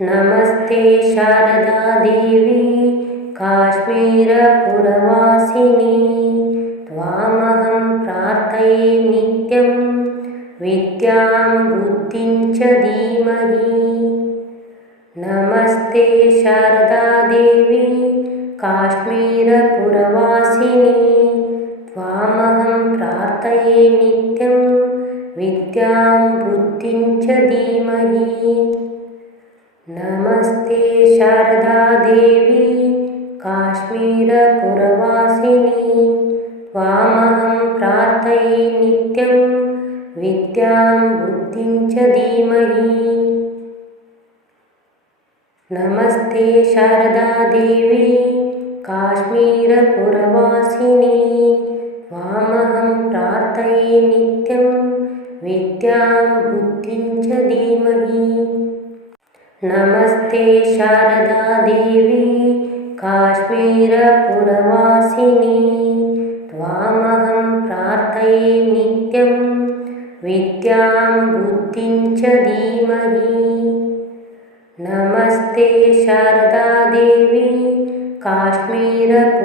नमस्ते शारदा देवी काश्मीरपुरवासिनी त्वामहं प्रार्थये नित्यं विद्यां बुद्धिं च धीमहि। नमस्ते शारदा देवी काश्मीरपुरवासिनी त्वामहं प्रार्थये नित्यं विद्यां बुद्धिं च धीमहि। नमस्ते शारदा देवी काश्मीरपुरवासिनी त्वामहं प्रार्थये नित्यं विद्यां बुद्धिं च धीमहि। नमस्ते शारदा देवी काश्मीरपुरवासिनी त्वामहं प्रार्थये नित्यं विद्यां बुद्धिं च धीमहि। नमस्ते शारदा देवी काश्मीरपुरवासिनी त्वामहं प्रार्थये नित्यं विद्यां बुद्धिं च धीमहि। नमस्ते शारदा देवी काश्मीरपुरवासिनी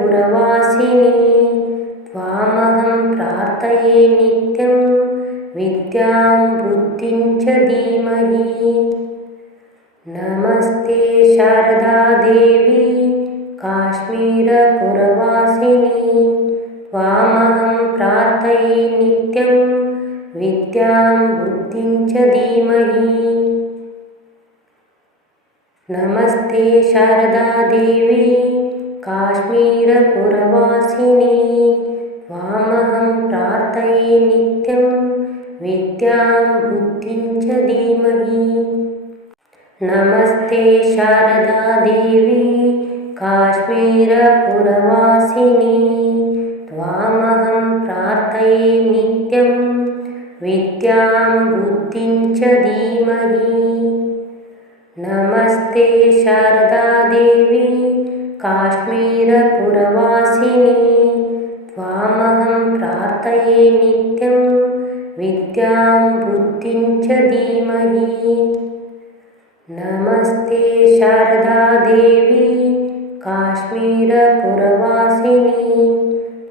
त्वामहं प्रार्थये नित्यं विद्यां बुद्धिं च धीमहि। नमस्ते शारदा देवी काश्मीरपुरवासिनी त्वामहं प्रार्थये नित्यं विद्यां बुद्धिं च धीमहि। नमस्ते शारदा देवी काश्मीरपुरवासिनी त्वामहं प्रार्थये नित्यं विद्यां बुद्धिं च धीमहि। नमस्ते शारदा देवी काश्मीरपुरवासिनी त्वामहं प्रार्थये नित्यं विद्यां बुद्धिं च धीमहि। नमस्ते शारदा देवी काश्मीरपुरवासिनी त्वामहं प्रार्थये नित्यं विद्यां बुद्धिं च धीमहि। नमस्ते शारदा देवी काश्मीरपुरवासिनी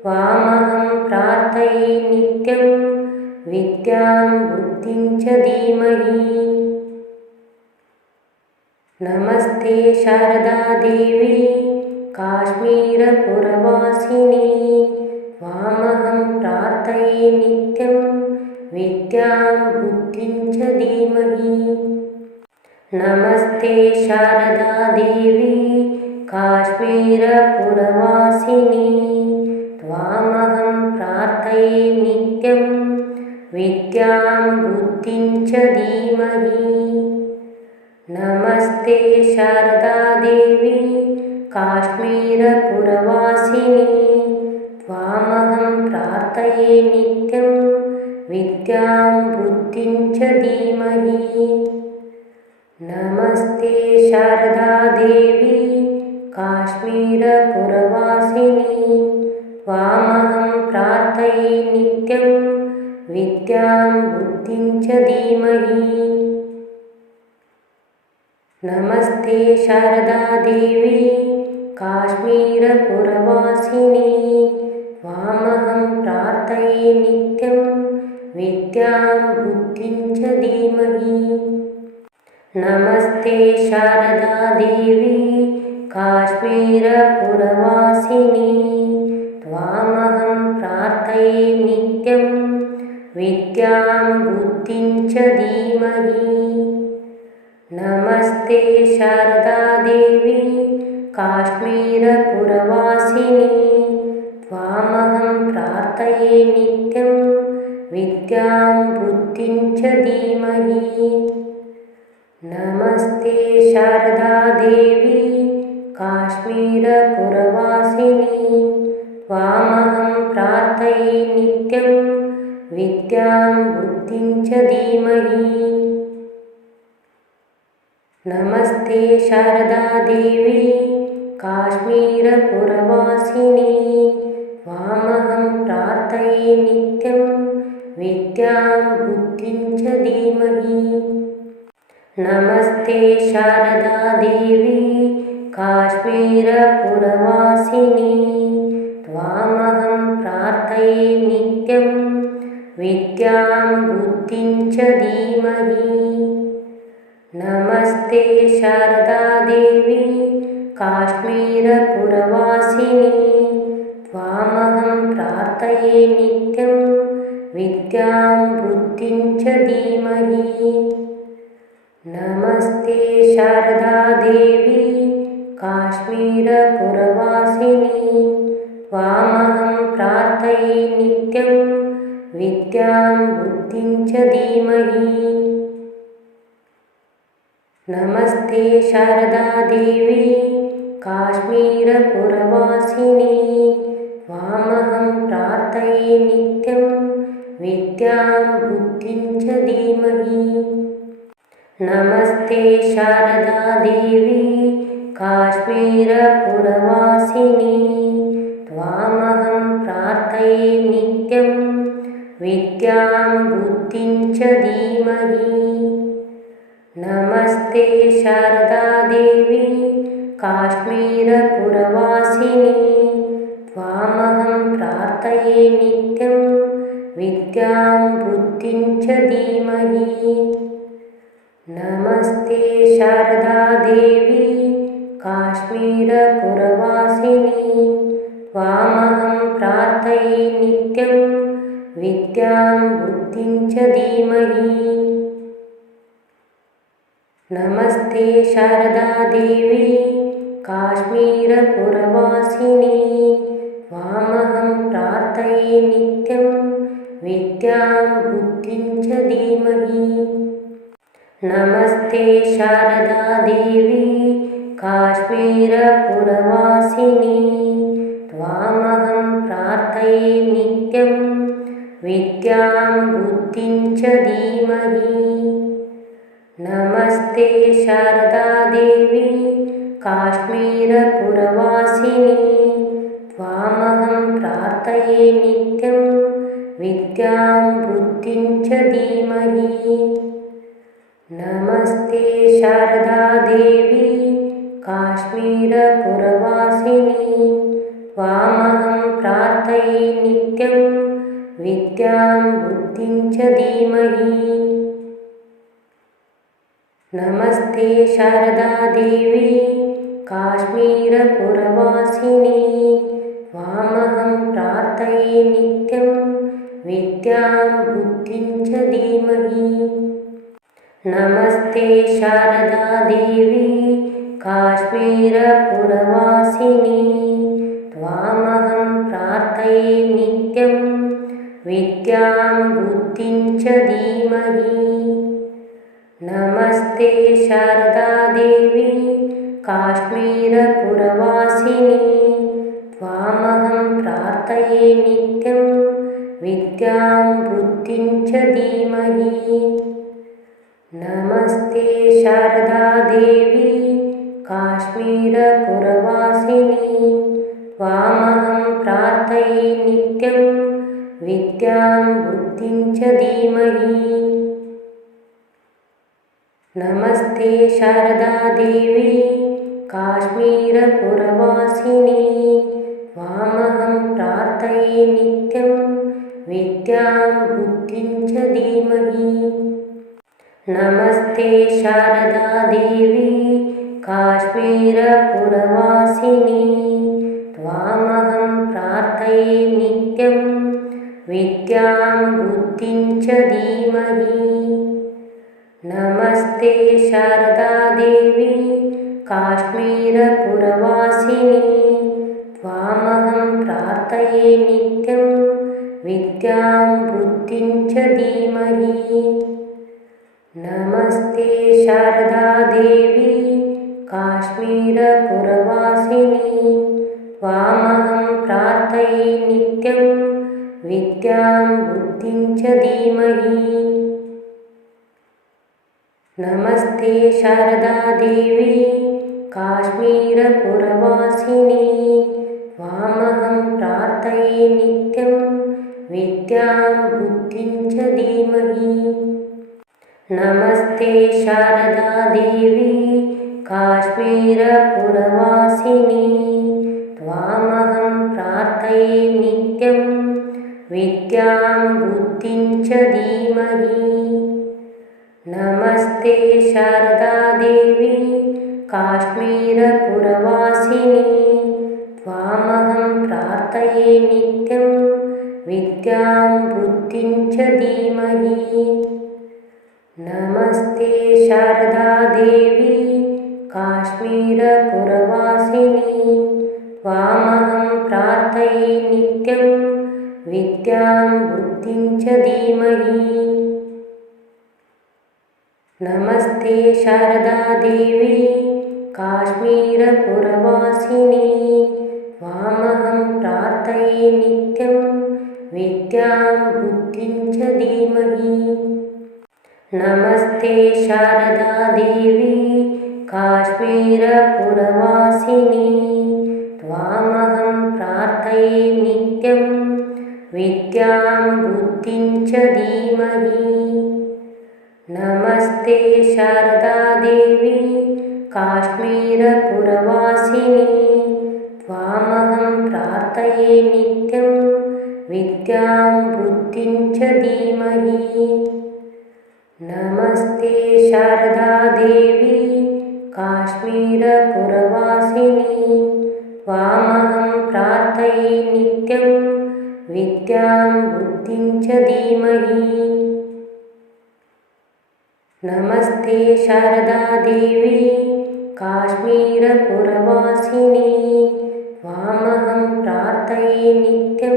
त्वामहं प्रार्थये नित्यं विद्यां बुद्धिं च धीमहि। नमस्ते शारदा देवी काश्मीरपुरवासिनी त्वामहं प्रार्थये नित्यं विद्यां बुद्धिं च धीमहि। नमस्ते शारदा देवी काश्मीरपुरवासिनी त्वामहं प्रार्थये नित्यं विद्यां बुद्धिं च धीमहि। नमस्ते शारदा देवी काश्मीरपुरवासिनी त्वामहं प्रार्थये नित्यं विद्यां बुद्धिं च धीमहि। नमस्ते शारदा देवी काश्मीरपुरवासिनी त्वामहं प्रार्थये नित्यं विद्यां बुद्धिं च धीमहि। नमस्ते शारदा देवी काश्मीरपुरवासिनी त्वामहं प्रार्थये नित्यं विद्यां बुद्धिं च धीमहि। नमस्ते शारदा देवी काश्मीरपुरवासिनी त्वामहं प्रार्थये नित्यं विद्यां बुद्धिं च धीमहि। नमस्ते शारदा देवी काश्मीरपुरवासिनी त्वामहं प्रार्थये नित्यं विद्यां बुद्धिं च धीमहि। नमस्ते शारदा देवी काश्मीरपुरवासिनी त्वामहं प्रार्थये नित्यं विद्यां बुद्धिं च धीमहि। नमस्ते शारदा देवी काश्मीरपुरवासिनी त्वामहं प्रार्थये नित्यं विद्यां बुद्धिं च धीमहि। नमस्ते शारदा देवी काश्मीरपुरवासिनी त्वामहं प्रार्थये नित्यं विद्यां बुद्धिं च धीमहि। नमस्ते शारदा देवी काश्मीरपुरवासिनी त्वामहं प्रार्थये नित्यं विद्यां बुद्धिं च धीमहि। नमस्ते शारदा देवी काश्मीरपुरवासिनी त्वामहं प्रार्थये नित्यं विद्यां बुद्धिं च धीमहि। नमस्ते शारदा देवी काश्मीरपुरवासिनी त्वामहं प्रार्थये नित्यं विद्यां बुद्धिं च धीमहि। नमस्ते शारदा देवी काश्मीरपुरवासिनी त्वामहं प्रार्थये नित्यं विद्यां बुद्धिं च धीमहि। नमस्ते शारदा देवी काश्मीरपुरवासिनी त्वामहं प्रार्थये नित्यं विद्यां बुद्धिं च धीमहि। नमस्ते शारदा देवी काश्मीरपुरवासिनी त्वामहं प्रार्थये नित्यं विद्यां बुद्धिं च धीमहि। नमस्ते शारदा देवी काश्मीरपुरवासिनी त्वामहं प्रार्थये नित्यं विद्यां बुद्धिं च धीमहि। नमस्ते शारदा देवी काश्मीरपुरवासिनी त्वामहं प्रार्थये नित्यं विद्यां बुद्धिं च धीमहि। नमस्ते शारदा देवी काश्मीरपुरवासिनी त्वामहं प्रार्थये नित्यं विद्यां बुद्धिं च धीमहि। नमस्ते शारदा देवी काश्मीरपुरवासिनी त्वामहं प्रार्थये नित्यं विद्यां बुद्धिं च धीमहि। नमस्ते शारदा देवी काश्मीरपुरवासिनी त्वामहं प्रार्थये नित्यं विद्यां बुद्धिं च धीमहि। नमस्ते शारदा देवी काश्मीरपुरवासिनी त्वामहं प्रार्थये नित्यं विद्यां बुद्धिं च धीमहि। नमस्ते शारदा देवी काश्मीरपुरवासिनी त्वामहं प्रार्थये नित्यं विद्यां बुद्धिं च धीमहि। नमस्ते शारदा देवी काश्मीरपुरवासिनी त्वामहं प्रार्थये नित्यं विद्यां बुद्धिं च धीमहि। नमस्ते शारदा देवी काश्मीरपुरवासिनी त्वामहं प्रार्थये नित्यं विद्यां बुद्धिं च धीमहि। नमस्ते शारदा देवी काश्मीरपुरवासिनी त्वामहं प्रार्थये नित्यं विद्यां बुद्धिं च धीमहि। नमस्ते शारदा देवी काश्मीरपुरवासिनी त्वामहं प्रार्थये नित्यं विद्यां बुद्धिं च धीमहि। नमस्ते शारदा देवी काश्मीरपुरवासिनी त्वामहं प्रार्थये नित्यं विद्यां बुद्धिं च धीमहि। नमस्ते शारदा देवी काश्मीरपुरवासिनी त्वामहं प्रार्थये नित्यं विद्यां बुद्धिं च धीमहि। नमस्ते शारदा देवी काश्मीरपुरवासिनी त्वामहं प्रार्थये नित्यं विद्यां बुद्धिं च धीमहि। नमस्ते शारदा देवी काश्मीरपुरवासिनी त्वामहं प्रार्थये नित्यं विद्यां बुद्धिं च धीमहि। नमस्ते शारदा देवी काश्मीरपुरवासिनी त्वामहं प्रार्थये नित्यं विद्यां बुद्धिं च धीमहि। नमस्ते शारदा देवी काश्मीरपुरवासिनी त्वामहं प्रार्थये नित्यं विद्यां बुद्धिं च धीमहि। नमस्ते शारदा देवी काश्मीरपुरवासिनी त्वामहं प्रार्थये नित्यं विद्यां बुद्धिं च धीमहि। नमस्ते शारदा देवी काश्मीरपुरवासिनी त्वामहं प्रार्थये नित्यं विद्यां बुद्धिं च धीमहि। नमस्ते शारदा देवी काश्मीरपुरवासिनी त्वामहं प्रार्थये नित्यं विद्यां बुद्धिं च धीमहि। नमस्ते शारदा देवी काश्मीरपुरवासिनी त्वामहं प्रार्थये नित्यं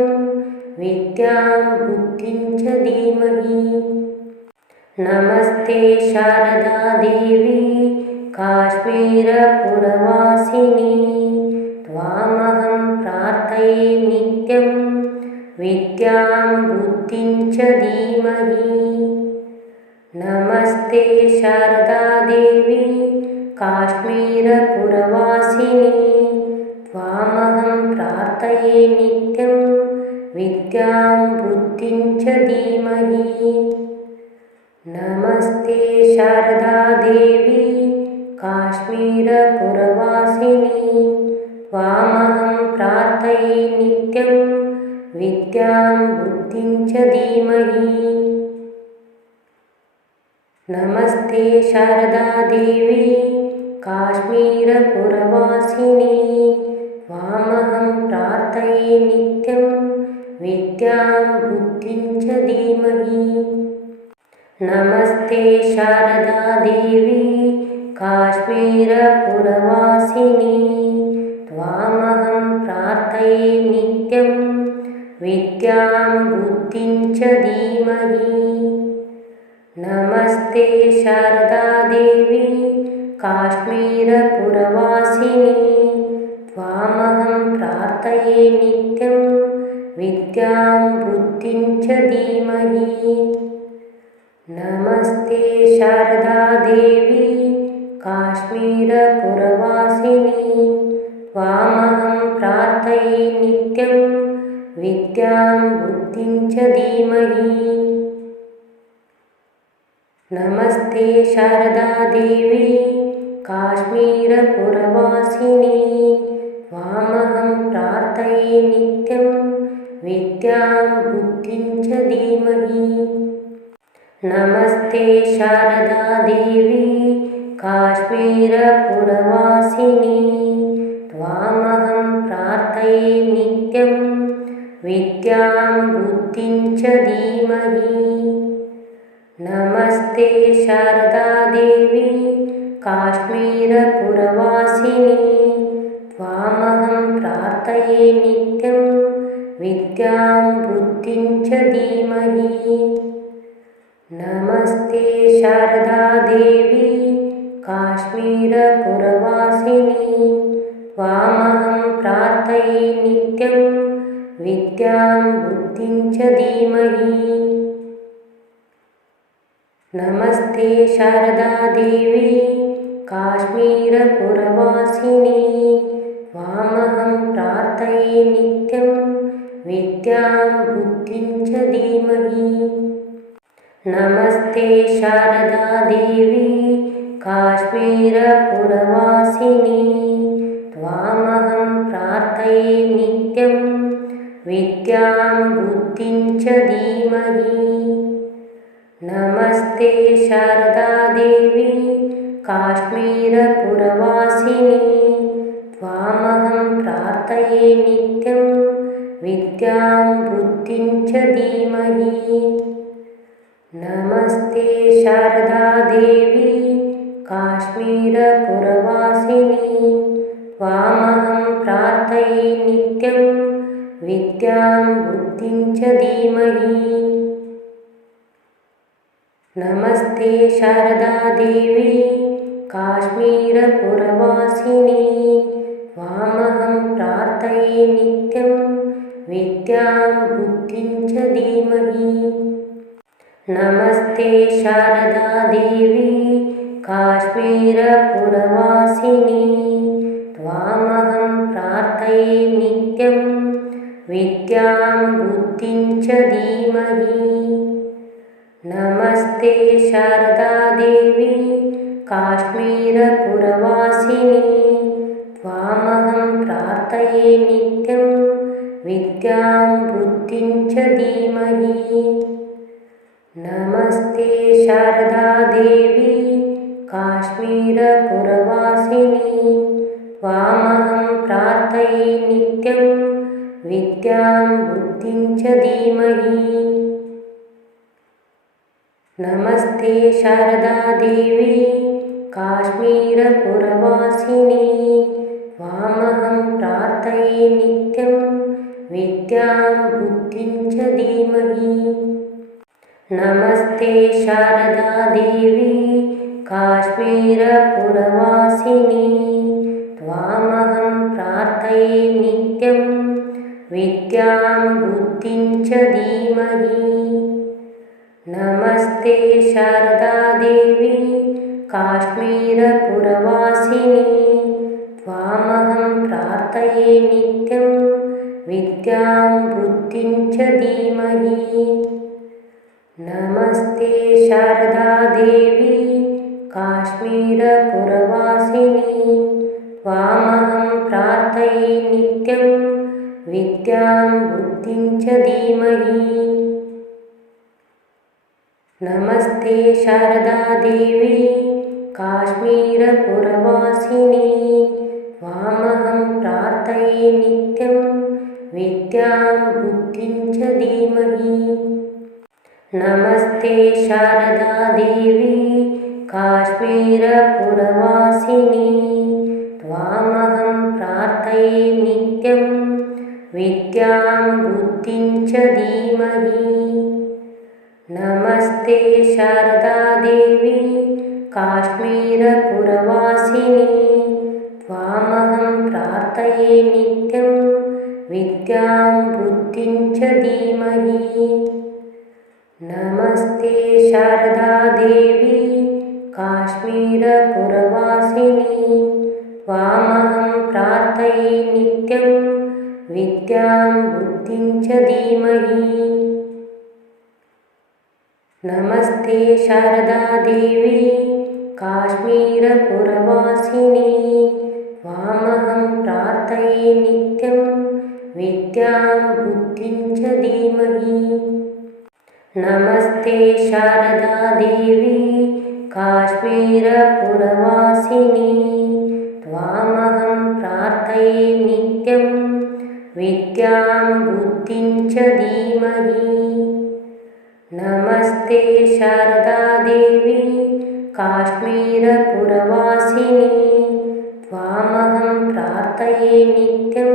विद्यां बुद्धिं च धीमहि। नमस्ते शारदा देवी काश्मीरपुरवासिनी त्वामहं प्रार्थये नित्यं विद्यां बुद्धिं च धीमहि। नमस्ते शारदा देवी काश्मीरपुरवासिनी त्वामहं प्रार्थये नित्यं विद्यां बुद्धिं च धीमहि। नमस्ते शारदा देवी काश्मीरपुरवासिनी त्वामहं प्रार्थये नित्यं विद्यां बुद्धिं च धीमहि। नमस्ते शारदा देवी काश्मीरपुरवासिनी त्वामहं प्रार्थये नित्यं विद्यां बुद्धिं च धीमहि। नमस्ते शारदा देवी काश्मीरपुरवासिनी त्वामहं प्रार्थये नित्यं विद्यां बुद्धिं च धीमहि। नमस्ते शारदा देवी काश्मीरपुरवासिनी त्वामहं प्रार्थये नित्यं विद्यां बुद्धिं च धीमहि। नमस्ते शारदा देवी काश्मीरपुरवासिनी त्वामहं प्रार्थये नित्यं विद्यां बुद्धिं च धीमहि। नमस्ते शारदा देवी काश्मीरपुरवासिनी त्वामहं प्रार्थये नित्यं विद्यां बुद्धिं च धीमहि। नमस्ते शारदा देवी काश्मीरपुरवासिनी त्वामहं प्रार्थये नित्यं विद्यां बुद्धिं च धीमहि। नमस्ते शारदा देवी काश्मीरपुरवासिनी त्वामहं प्रार्थये नित्यं विद्यां बुद्धिं च धीमहि। नमस्ते शारदा देवी काश्मीरपुरवासिनी त्वामहं प्रार्थये नित्यं विद्यां बुद्धिं च धीमहि। नमस्ते शारदा देवी काश्मीरपुरवासिनी त्वामहं प्रार्थये नित्यं विद्यां बुद्धिं च धीमहि। नमस्ते शारदा देवी काश्मीरपुरवासिनी त्वामहं प्रार्थये नित्यं विद्यां बुद्धिं च धीमहि। नमस्ते शारदा देवी काश्मीरपुरवासिनी त्वामहं प्रार्थये नित्यं विद्यां बुद्धिं च धीमहि। नमस्ते शारदा देवी काश्मीरपुरवासिनी त्वामहं प्रार्थये नित्यं विद्यां बुद्धिं च धीमहि। नमस्ते शारदा देवी काश्मीरपुरवासिनी त्वामहं प्रार्थये नित्यं विद्यां बुद्धिं च धीमहि। नमस्ते शारदा देवी काश्मीरपुरवासिनी त्वामहं प्रार्थये नित्यं विद्यां बुद्धिं च धीमहि। नमस्ते शारदा देवी काश्मीरपुरवासिनी त्वामहं प्रार्थये नित्यं विद्यां बुद्धिं च धीमहि। नमस्ते शारदा देवी काश्मीरपुरवासिनी त्वामहं प्रार्थये नित्यं विद्यां बुद्धिं च धीमहि। नमस्ते शारदा देवी काश्मीरपुरवासिनी त्वामहं प्रार्थये नित्यं विद्यां बुद्धिं च धीमहि। नमस्ते शारदा देवी काश्मीरपुरवासिनी त्वामहं प्रार्थये नित्यं विद्यां बुद्धिं च धीमहि। नमस्ते शारदा देवी काश्मीरपुरवासिनी त्वामहं प्रार्थये नित्यं विद्यां बुद्धिं च धीमहि। नमस्ते शारदा देवी काश्मीरपुरवासिनी त्वामहं प्रार्थये नित्यं विद्यां बुद्धिं च धीमहि। नमस्ते शारदा देवी काश्मीरपुरवासिनी त्वामहं प्रार्थये नित्यं विद्यां बुद्धिं च धीमहि। नमस्ते शारदा देवी काश्मीरपुरवासिनी त्वामहं प्रार्थये नित्यं विद्यां बुद्धिं च धीमहि। नमस्ते शारदा देवी काश्मीरपुरवासिनी त्वामहं प्रार्थये नित्यं विद्यां बुद्धिं च धीमहि। नमस्ते शारदा देवी काश्मीरपुरवासिनी त्वामहं प्रार्थये नित्यं विद्यां बुद्धिं च धीमहि। नमस्ते शारदा देवी काश्मीरपुरवासिनी त्वामहं प्रार्थये नित्यं विद्यां बुद्धिं च धीमहि। नमस्ते शारदा देवी काश्मीरपुरवासिनी त्वामहं प्रार्थये नित्यं विद्यां बुद्धिं च धीमहि। नमस्ते शारदा देवी काश्मीरपुरवासिनी त्वामहं प्रार्थये नित्यं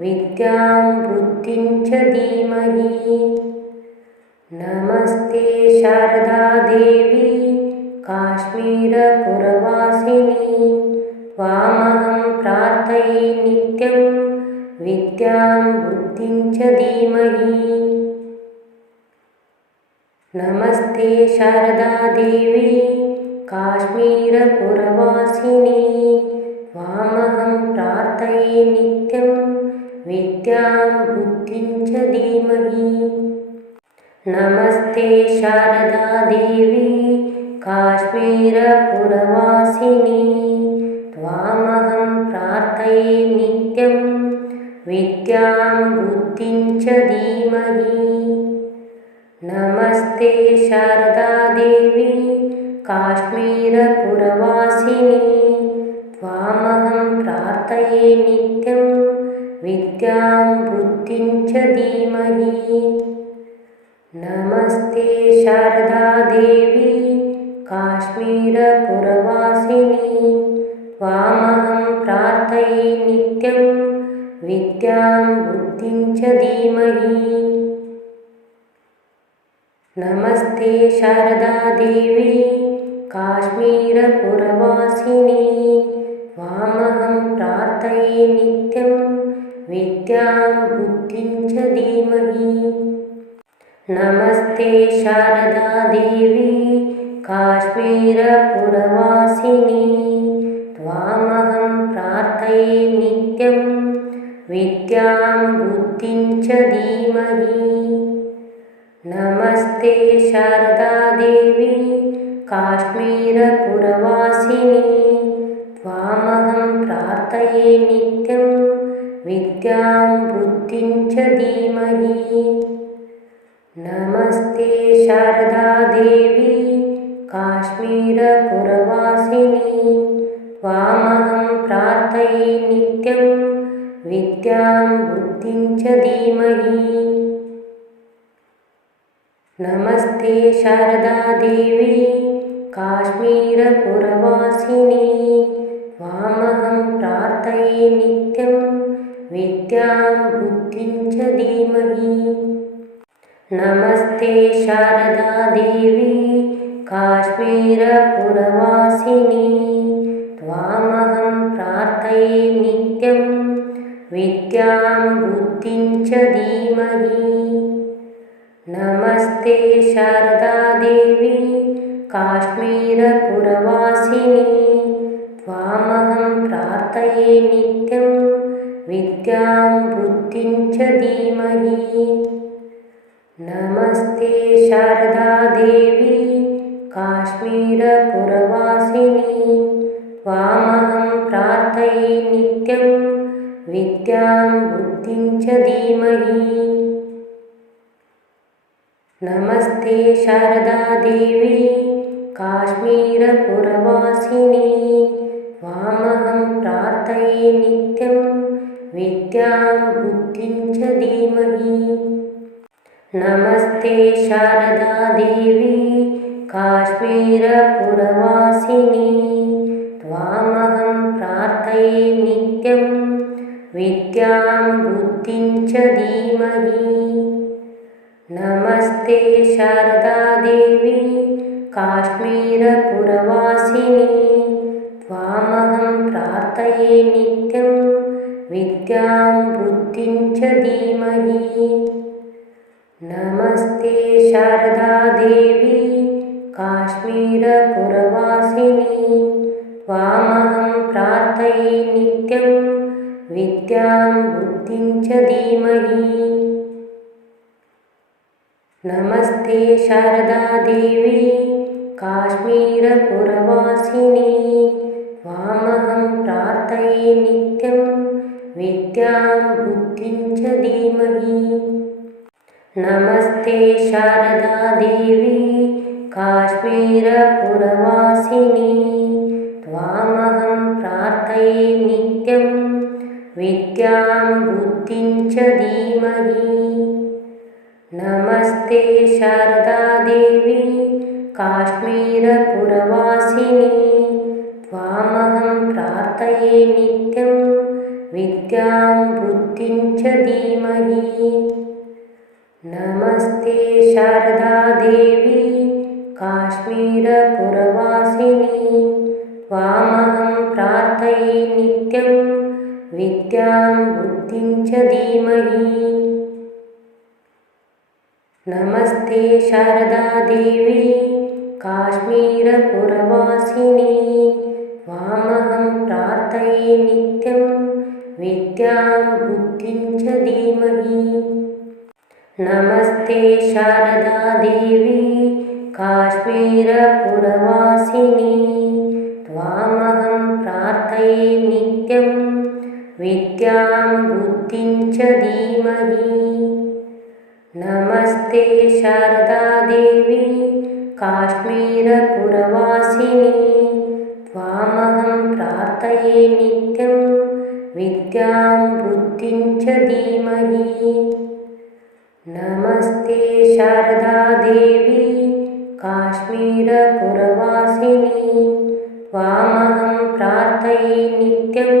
विद्यां बुद्धिं च धीमहि। नमस्ते शारदा देवी काश्मीरपुरवासिनी त्वामहं प्रार्थये नित्यं विद्यां बुद्धिं च धीमहि। नमस्ते शारदा देवी काश्मीरपुरवासिनी त्वामहं प्रार्थये नित्यं विद्यां बुद्धिं च धीमहि। नमस्ते शारदा देवी काश्मीरपुरवासिनी त्वामहं प्रार्थये नित्यं विद्यां बुद्धिं च धीमहि। नमस्ते शारदा देवी काश्मीरपुरवासिनी त्वामहं प्रार्थये नित्यं विद्यां बुद्धिं च धीमहि। नमस्ते शारदा देवी काश्मीरपुरवासिनी त्वामहं प्रार्थये नित्यं विद्यां बुद्धिं च धीमहि। नमस्ते शारदा देवी काश्मीरपुरवासिनी त्वामहं प्रार्थये नित्यं विद्यां बुद्धिं च धीमहि। नमस्ते शारदा देवी काश्मीरपुरवासिनी त्वामहं प्रार्थये नित्यं विद्यां बुद्धिं च धीमहि। नमस्ते शारदा देवी काश्मीरपुरवासिनी त्वामहं प्रार्थये नित्यं विद्यां बुद्धिं च धीमहि। नमस्ते शारदा देवी काश्मीरपुरवासिनी त्वामहं प्रार्थये नित्यं विद्यां बुद्धिं च धीमहि। नमस्ते शारदा देवी काश्मीरपुरवासिनी त्वामहं प्रार्थये नित्यं विद्यां बुद्धिं च धीमहि। नमस्ते शारदा देवी काश्मीरपुरवासिनी त्वामहं प्रार्थये नित्यं विद्यां बुद्धिं च धीमहि। नमस्ते शारदा देवी काश्मीरपुरवासिनी त्वामहं प्रार्थये नित्यं विद्यां बुद्धिं च धीमहि। नमस्ते शारदा देवी काश्मीरपुरवासिनी त्वामहं प्रार्थये नित्यं विद्यां बुद्धिं च धीमहि। नमस्ते शारदा देवी काश्मीरपुरवासिनी त्वामहं प्रार्थये नित्यं विद्यां बुद्धिं च धीमहि। नमस्ते शारदा देवी काश्मीरपुरवासिनी त्वामहं प्रार्थये नित्यं विद्यां बुद्धिं च धीमहि। नमस्ते शारदा देवी काश्मीरपुरवासिनी त्वामहं प्रार्थये नित्यं विद्यां बुद्धिं च धीमहि। नमस्ते शारदा देवी काश्मीरपुरवासिनी त्वामहं प्रार्थये नित्यं विद्यां बुद्धिं च धीमहि। नमस्ते शारदा देवी काश्मीरपुरवासिनी त्वामहं प्रार्थये नित्यं विद्यां बुद्धिं च धीमहि। नमस्ते शारदा देवी काश्मीरपुरवासिनी त्वामहं प्रार्थये नित्यं विद्यां बुद्धिं च धीमहि। नमस्ते शारदा देवी काश्मीरपुरवासिनी त्वामहं प्रार्थये नित्यं विद्यां बुद्धिं च धीमहि। नमस्ते शारदा देवी काश्मीरपुरवासिनी त्वामहं प्रार्थये नित्यं विद्यां बुद्धिं च धीमहि। नमस्ते शारदा देवी काश्मीरपुरवासिनी त्वामहं प्रार्थये नित्यं विद्यां बुद्धिं च धीमहि। नमस्ते शारदा देवी काश्मीरपुरवासिनी त्वामहं प्रार्थये नित्यं विद्यां बुद्धिं च धीमहि। नमस्ते शारदा देवी काश्मीरपुरवासिनी त्वामहं प्रार्थये नित्यं विद्यां बुद्धिं च धीमहि। नमस्ते शारदा देवी काश्मीरपुरवासिनी त्वामहं प्रार्थये नित्यं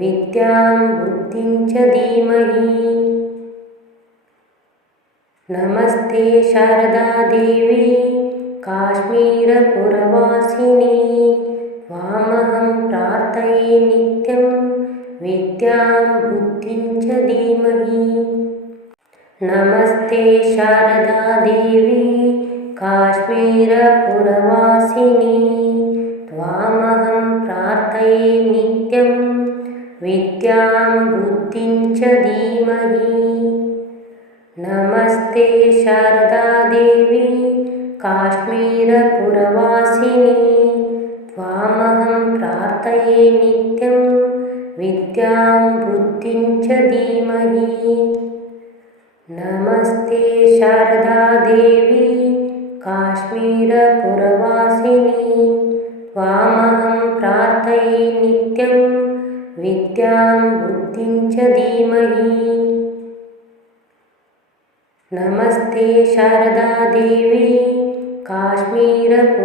विद्यां बुद्धिं च धीमहि। नमस्ते शारदा देवी काश्मीरपुरवासिनी त्वामहं प्रार्थये नित्यं विद्यां बुद्धिं च धीमहि। नमस्ते शारदा देवी काश्मीरपुरवासिनी त्वामहं प्रार्थये नित्यं विद्यां बुद्धिं च धीमहि। नमस्ते शारदा देवी काश्मीरपुरवासिनी त्वामहं प्रार्थये नित्यं विद्यां बुद्धिं च धीमहि। नमस्ते शारदा देवी काश्मीरपुरवासिनी त्वामहं प्रार्थये नित्यं विद्यां बुद्धिं च धीमहि। नमस्ते शारदा देवी काश्मीरपुरवासिनी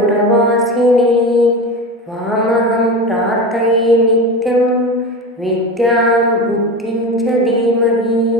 त्वामहं प्रार्थये नित्यं विद्यां बुद्धिं च धीमहि।